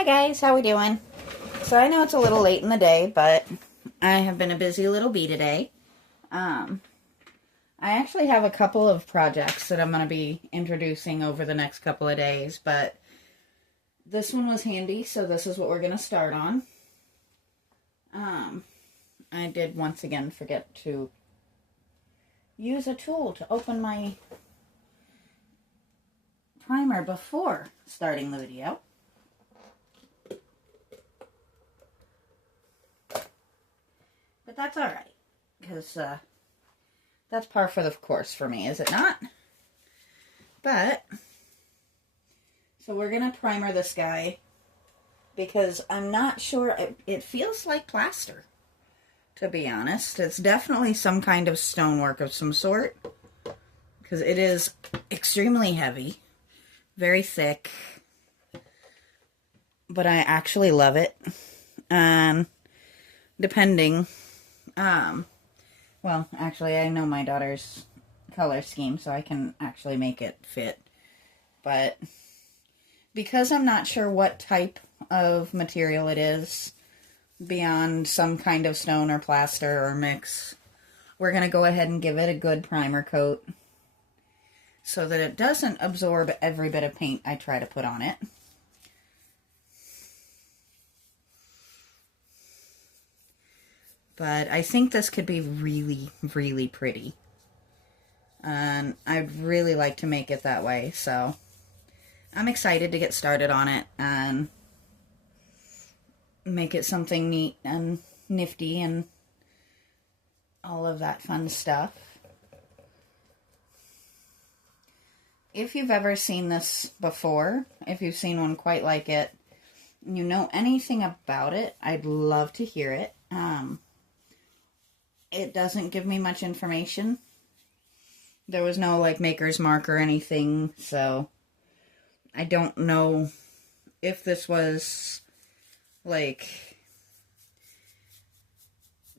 Hi guys, how we doing? So I know it's a little late in the day, but I have been a busy little bee today. Um, I actually have a couple of projects that I'm going to be introducing over the next couple of days, but this one was handy, so this is what we're going to start on. I did once again forget to use a tool to open my primer before starting the video. But that's alright, because that's par for the course for me, is it not? But, so we're going to primer this guy, because I'm not sure, it feels like plaster, to be honest. It's definitely some kind of stonework of some sort, because it is extremely heavy, very thick, but I actually love it. And depending... well, actually, I know my daughter's color scheme, so I can actually make it fit. But because I'm not sure what type of material it is, beyond some kind of stone or plaster or mix, we're going to go ahead and give it a good primer coat so that it doesn't absorb every bit of paint I try to put on it. But I think this could be really, really pretty. And I'd really like to make it that way, so I'm excited to get started on it and make it something neat and nifty and all of that fun stuff. If you've ever seen this before, if you've seen one quite like it, you know anything about it, I'd love to hear it. It doesn't give me much information. There was no, like, maker's mark or anything, so I don't know if this was, like,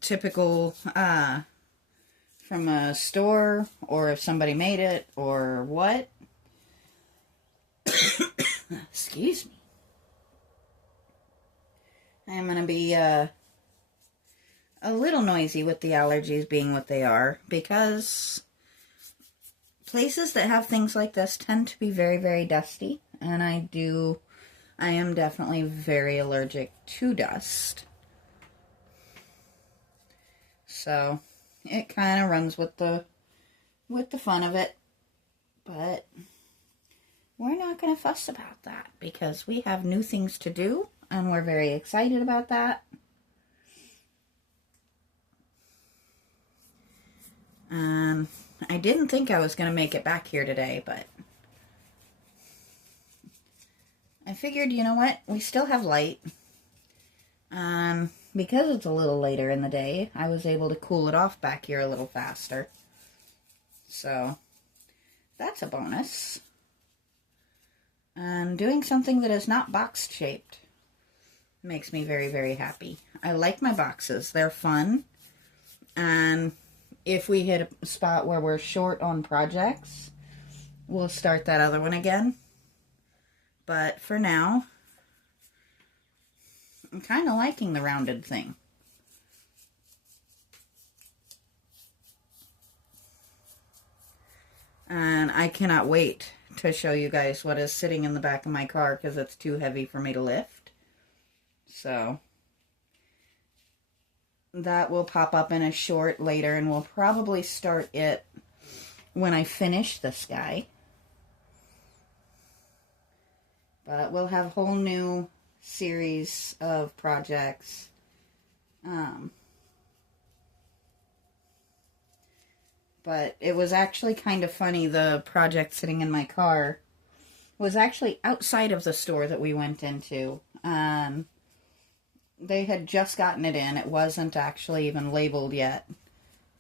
typical from a store, or if somebody made it, or what. Excuse me. I am going to be a little noisy with the allergies being what they are, because places that have things like this tend to be very, very dusty, and I am definitely very allergic to dust. So it kind of runs with the fun of it, but we're not going to fuss about that because we have new things to do, and we're very excited about that. I didn't think I was going to make it back here today, but I figured, you know what, we still have light. Because it's a little later in the day, I was able to cool it off back here a little faster. So, that's a bonus. And doing something that is not box-shaped makes me very, very happy. I like my boxes. They're fun. And if we hit a spot where we're short on projects, we'll start that other one again. But for now, I'm kind of liking the rounded thing. And I cannot wait to show you guys what is sitting in the back of my car because it's too heavy for me to lift. So that will pop up in a short later, and we'll probably start it when I finish this guy. But we'll have a whole new series of projects. But it was actually kind of funny. The project sitting in my car was actually outside of the store that we went into. They had just gotten it in. It wasn't actually even labeled yet.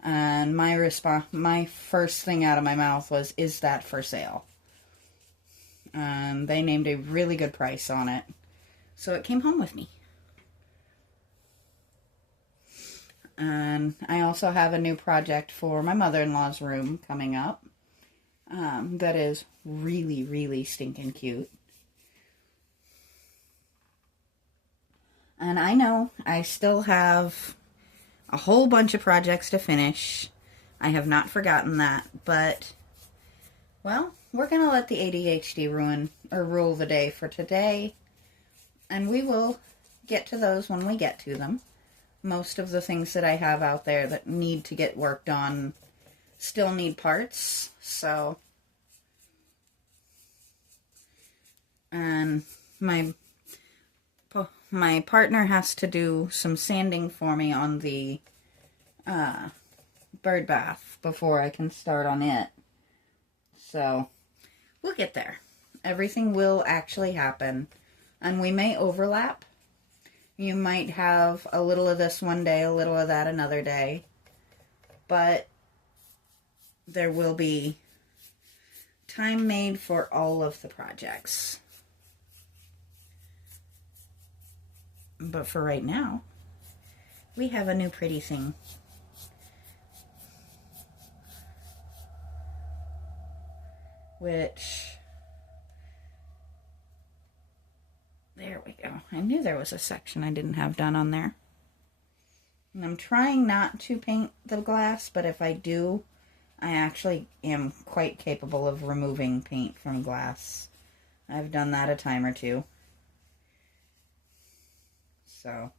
And my first thing out of my mouth was, "Is that for sale?" And they named a really good price on it. So it came home with me. And I also have a new project for my mother-in-law's room coming up. That is really, really stinking cute. And I know I still have a whole bunch of projects to finish. I have not forgotten that, but, well, we're going to let the ADHD rule the day for today, and we will get to those when we get to them. Most of the things that I have out there that need to get worked on still need parts, so, and my partner has to do some sanding for me on the bird bath before I can start on it. So, we'll get there. Everything will actually happen. And we may overlap. You might have a little of this one day, a little of that another day. But there will be time made for all of the projects. But for right now, we have a new pretty thing. Which, there we go. I knew there was a section I didn't have done on there. And I'm trying not to paint the glass, but if I do, I actually am quite capable of removing paint from glass. I've done that a time or two. So,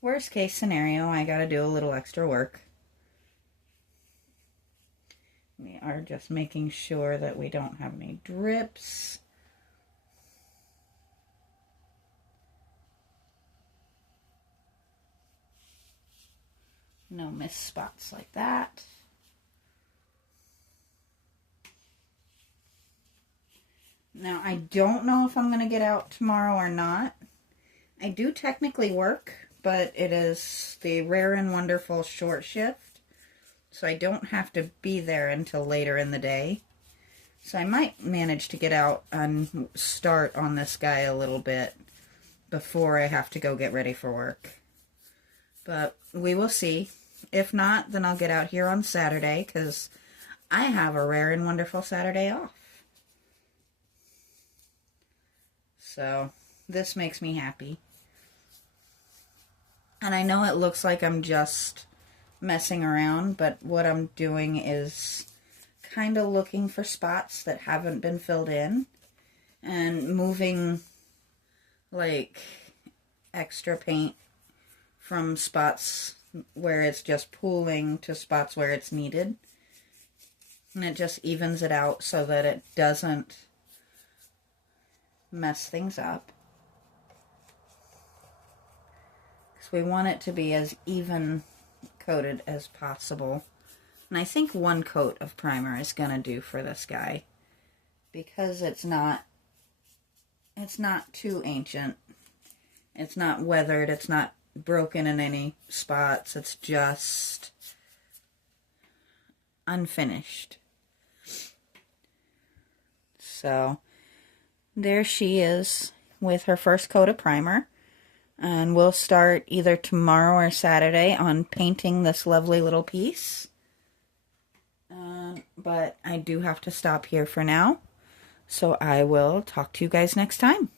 worst case scenario, I gotta do a little extra work. We are just making sure that we don't have any drips. No missed spots like that. Now, I don't know if I'm going to get out tomorrow or not. I do technically work, but it is the Rare and Wonderful short shift. So I don't have to be there until later in the day. So I might manage to get out and start on this guy a little bit before I have to go get ready for work. But we will see. If not, then I'll get out here on Saturday because I have a Rare and Wonderful Saturday off. So this makes me happy. And I know it looks like I'm just messing around, but what I'm doing is kind of looking for spots that haven't been filled in and moving like extra paint from spots where it's just pooling to spots where it's needed, and it just evens it out so that it doesn't mess things up, because we want it to be as even coated as possible. And I think one coat of primer is gonna do for this guy because it's not too ancient, it's not weathered, it's not broken in any spots, it's just unfinished. So there she is with her first coat of primer. And we'll start either tomorrow or Saturday on painting this lovely little piece. But I do have to stop here for now. So I will talk to you guys next time.